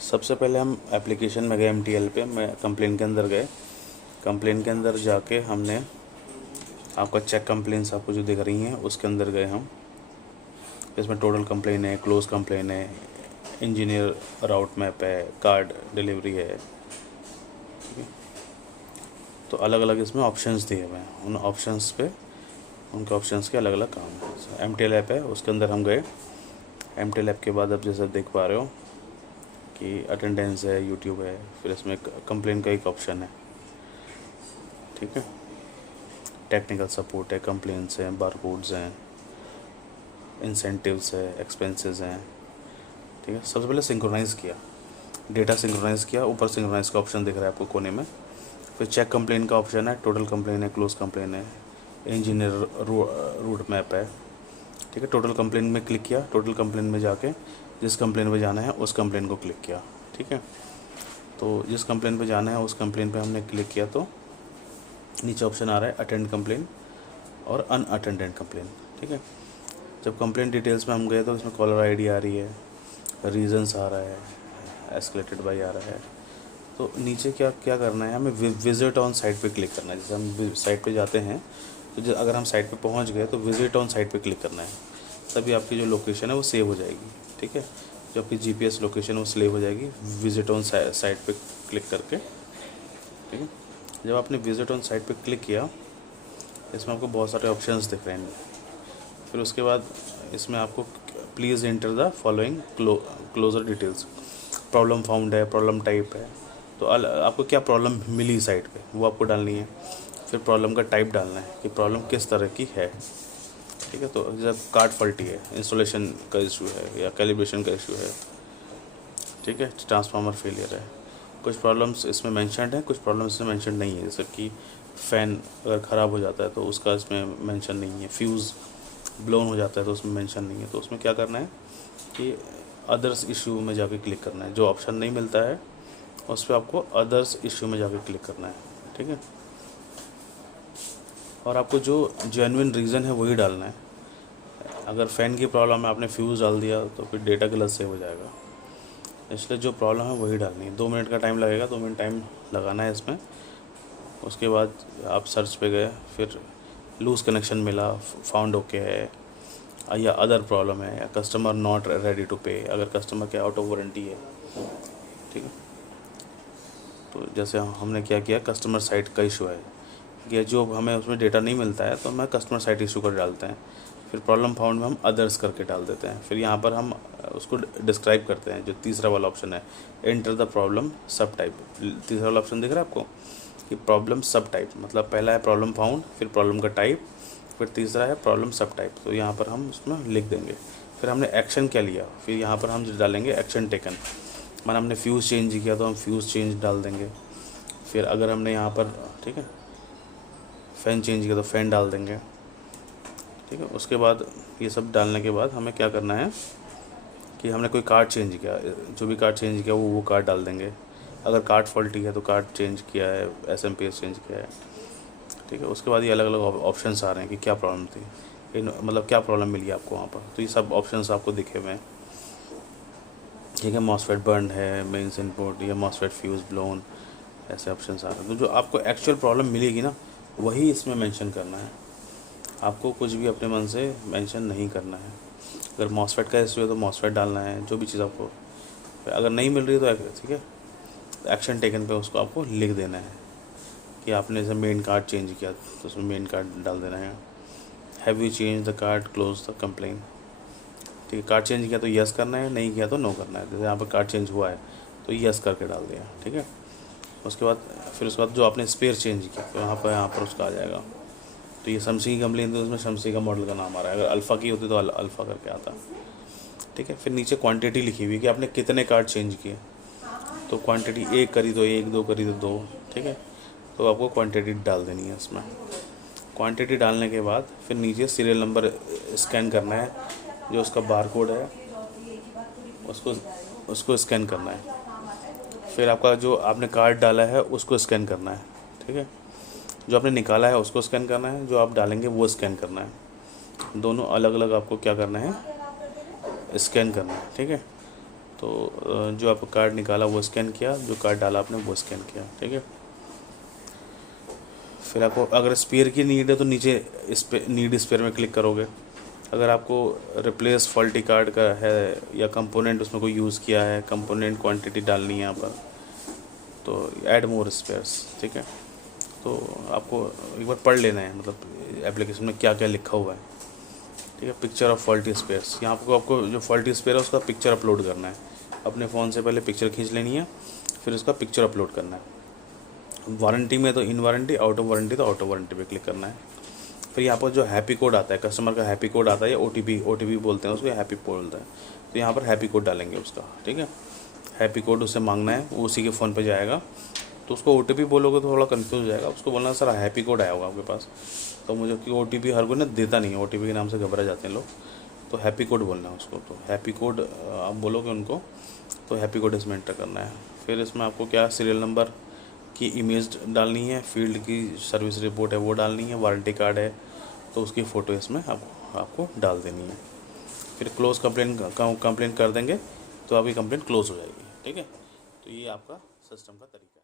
सबसे पहले हम एप्लीकेशन में गए MTL पे, मैं कंप्लेन के अंदर गए। कंप्लेन के अंदर जाके हमने आपका चेक कंप्लेंट्स आपको जो दिख रही हैं उसके अंदर गए हम। इसमें टोटल कंप्लेन है, क्लोज कंप्लेन है, इंजीनियर राउट मैप है, कार्ड डिलीवरी है। ठीक है, तो अलग अलग इसमें ऑप्शंस दिए हुए हैं। उन ऑप्शंस पे उनके ऑप्शंस के अलग अलग काम है। MTL ऐप है, उसके अंदर हम गए। MTL ऐप के बाद अब जैसे देख पा रहे हो कि अटेंडेंस है, यूट्यूब है, फिर इसमें कंप्लेन का एक ऑप्शन है। ठीक है, टेक्निकल सपोर्ट है, कंप्लेंट्स हैं, बारकोड्स हैं, इंसेंटिव्स है, एक्सपेंसेस हैं। ठीक है, सबसे पहले सिंक्रोनाइज़ किया, डेटा सिंक्रोनाइज़ किया। ऊपर सिंक्रोनाइज़ का ऑप्शन दिख रहा है आपको कोने में। फिर चेक कंप्लेन का ऑप्शन है, टोटल कंप्लेन है, क्लोज कंप्लेन है, इंजीनियर रूट मैप है। ठीक है, टोटल कंप्लेन में क्लिक किया। टोटल कंप्लेन में जाके जिस कंप्लेन पे जाना है उस कंप्लेन को क्लिक किया। ठीक है, तो जिस कंप्लेन पे जाना है उस कंप्लेन पे हमने क्लिक किया तो नीचे ऑप्शन आ रहा है अटेंड कंप्लेन और अनअटेंडेड कंप्लेन। ठीक है, जब कंप्लेन डिटेल्स में हम गए तो इसमें कॉलर आईडी आ रही है, रीजंस आ रहा है, एस्केलेटेड बाय आ रहा है। तो नीचे क्या क्या करना है, हमें विजिट ऑन साइट पे क्लिक करना है। जैसे हम साइट पे जाते हैं तो अगर हम साइट पे पहुंच गए तो विजिट ऑन साइट पे क्लिक करना है, तभी आपकी जो लोकेशन है वो सेव हो जाएगी। ठीक है, जो आपकी GPS लोकेशन है वो सेव हो जाएगी विजिट ऑन साइट पे क्लिक करके। ठीक है, जब आपने विजिट ऑन साइट पे क्लिक किया, इसमें आपको बहुत सारे ऑप्शंस दिख रहे हैं। फिर उसके बाद इसमें आपको please enter the following closure details. Problem found है, प्रॉब्लम टाइप है, तो आपको क्या प्रॉब्लम मिली साइट पे वो आपको डालनी है। फिर प्रॉब्लम का टाइप डालना है कि प्रॉब्लम किस तरह की है। ठीक है, तो जब कार्ड फॉल्टी है, इंस्टॉलेशन का इशू है या कैलिब्रेशन का इशू है। ठीक है, ट्रांसफार्मर फेलियर है। कुछ प्रॉब्लम्स इसमें मेंशन्ड है, कुछ प्रॉब्लम्स इसमें मेंशन नहीं है। जैसे कि फ़ैन अगर ख़राब हो जाता है तो उसका इसमें मेंशन नहीं है, फ्यूज़ ब्लोन हो जाता है तो उसमें मेंशन नहीं है। तो उसमें क्या करना है कि अदर्स इशू में जाके क्लिक करना है। जो ऑप्शन नहीं मिलता है उस पर आपको अदर्स इशू में जाके क्लिक करना है। ठीक है, और आपको जो जेन्युइन रीज़न है वही डालना है। अगर फ़ैन की प्रॉब्लम है, आपने फ्यूज़ डाल दिया तो फिर डेटा गलत सेव हो जाएगा। इसलिए जो प्रॉब्लम है वही डालनी है। 2 मिनट का टाइम लगेगा, 2 मिनट टाइम लगाना है इसमें। उसके बाद आप सर्च पे गए, फिर लूज़ कनेक्शन मिला, फाउंड ओके है, या अदर प्रॉब्लम है, या कस्टमर नॉट रेडी टू पे, अगर कस्टमर के आउट ऑफ वारंटी है। ठीक है, तो जैसे हमने क्या किया, कस्टमर साइट का इशू है कि जो हमें उसमें डेटा नहीं मिलता है तो हम कस्टमर साइट इशू कर डालते हैं। फिर प्रॉब्लम फाउंड में हम अदर्स करके डाल देते हैं। फिर यहाँ पर हम उसको डिस्क्राइब करते हैं। जो तीसरा वाला ऑप्शन है, एंटर द प्रॉब्लम सब टाइप। तीसरा वाला ऑप्शन दिख रहा है आपको कि प्रॉब्लम सब टाइप, मतलब पहला है प्रॉब्लम फाउंड, फिर प्रॉब्लम का टाइप, फिर तीसरा है प्रॉब्लम सब टाइप। तो यहाँ पर हम उसमें लिख देंगे। फिर हमने एक्शन क्या लिया, फिर यहाँ पर हम डालेंगे एक्शन टेकन। माना हमने फ्यूज़ चेंज किया तो हम फ्यूज़ चेंज डाल देंगे। फिर अगर हमने यहाँ पर, ठीक है, फ़ैन चेंज किया तो फ़ैन डाल देंगे। ठीक है, उसके बाद ये सब डालने के बाद हमें क्या करना है कि हमने कोई कार्ड चेंज किया, जो भी कार्ड चेंज किया वो कार्ड डाल देंगे। अगर कार्ड फॉल्टी है तो कार्ड चेंज किया है, SMPS चेंज किया है। ठीक है, उसके बाद ये अलग अलग ऑप्शंस आ रहे हैं कि क्या प्रॉब्लम थी, मतलब क्या प्रॉब्लम मिली आपको वहाँ पर। तो ये सब ऑप्शंस आपको दिखे हुए हैं। ठीक है, मॉसफेट बर्न है, मेंस इनपुट, या मॉसफेट फ्यूज़ ब्लोन, ऐसे ऑप्शंस आ रहे हैं। तो जो आपको एक्चुअल प्रॉब्लम मिलेगी ना वही इसमें मेंशन करना है। आपको कुछ भी अपने मन से मेंशन नहीं करना है। अगर मॉसफेट का इशू है तो मॉसफेट डालना है, जो भी चीज़ आपको। अगर नहीं मिल रही तो ठीक है, एक्शन टेकन पे उसको आपको लिख देना है कि आपने जैसे मेन कार्ड चेंज किया तो उसमें मेन कार्ड डाल देना है। Have you change the card, close the complain. ठीक है, कार्ड चेंज किया तो यस करना है, नहीं किया तो नो करना है। जैसे यहाँ पर कार्ड चेंज हुआ है तो यस करके डाल दिया। ठीक है, उसके बाद फिर उसके बाद जो आपने स्पेयर चेंज किया तो यहाँ पर उसका आ जाएगा। तो ये शमसी की कंप्लेन थी, उसमें शमसी का मॉडल का नाम आ रहा है। अगर अल्फ़ा की होती तो अल्फ़ा करके आता। ठीक है, फिर नीचे क्वांटिटी लिखी हुई कि आपने कितने कार्ड चेंज किए। तो क्वांटिटी 1 करी तो 1, 2 करी तो 2। ठीक है, तो आपको क्वांटिटी डाल देनी है इसमें। क्वांटिटी डालने के बाद फिर नीचे सीरियल नंबर स्कैन करना है, जो उसका बारकोड है उसको स्कैन करना है। फिर आपका जो आपने कार्ड डाला है उसको स्कैन करना है। ठीक है, जो आपने निकाला है उसको स्कैन करना है, जो आप डालेंगे वो स्कैन करना है। दोनों अलग अलग आपको क्या करना है, स्कैन करना है। ठीक है, तो जो आपका कार्ड निकाला वो स्कैन किया, जो कार्ड डाला आपने वो स्कैन किया, ठीक है। फिर आपको अगर स्पेयर की नीड है तो नीचे नीड स्पेयर में क्लिक करोगे। अगर आपको रिप्लेस फॉल्टी कार्ड का है या कंपोनेंट उसमें कोई यूज़ किया है, कंपोनेंट क्वांटिटी डालनी है यहाँ पर, तो ऐड मोर स्पेयर्स, ठीक है। तो आपको एक बार पढ़ लेना है, मतलब एप्लीकेशन में क्या क्या लिखा हुआ है, ठीक है। पिक्चर ऑफ फॉल्टी स्पेयर्स, यहाँ आपको जो फॉल्टी स्पेयर है उसका पिक्चर अपलोड करना है। अपने फ़ोन से पहले पिक्चर खींच लेनी है, फिर उसका पिक्चर अपलोड करना है। वारंटी में तो इन वारंटी, आउट ऑफ वारंटी तो आउट ऑफ वारंटी पे क्लिक करना है। फिर यहाँ पर जो हैप्पी कोड आता है, कस्टमर का हैप्पी कोड आता है, या OTP बोलते हैं उसको, हैप्पी बोलते हैं, तो यहाँ पर हैप्पी कोड डालेंगे उसका, ठीक है। हैप्पी कोड उससे मांगना है, वो उसी के फ़ोन पे जाएगा। तो उसको OTP बोलोगे तो थोड़ा कंफ्यूज हो जाएगा, उसको बोलना सर हैप्पी कोड आया होगा आपके पास। तो मुझे कि OTP हर कोई ना देता नहीं है, OTP के नाम से घबरा जाते हैं लोग, तो हैप्पी कोड बोलना है उसको। तो हैप्पी कोड आप बोलोगे उनको, तो हैप्पी कोड इसमें एंटर करना है। फिर इसमें आपको क्या सीरियल नंबर की इमेज डालनी है, फील्ड की सर्विस रिपोर्ट है वो डालनी है, वारंटी कार्ड है तो उसकी फ़ोटो इसमें आपको डाल देनी है। फिर क्लोज़ कंप्लेन कर देंगे तो आपकी कंप्लेन क्लोज़ हो जाएगी, ठीक है। तो ये आपका सिस्टम का तरीका है।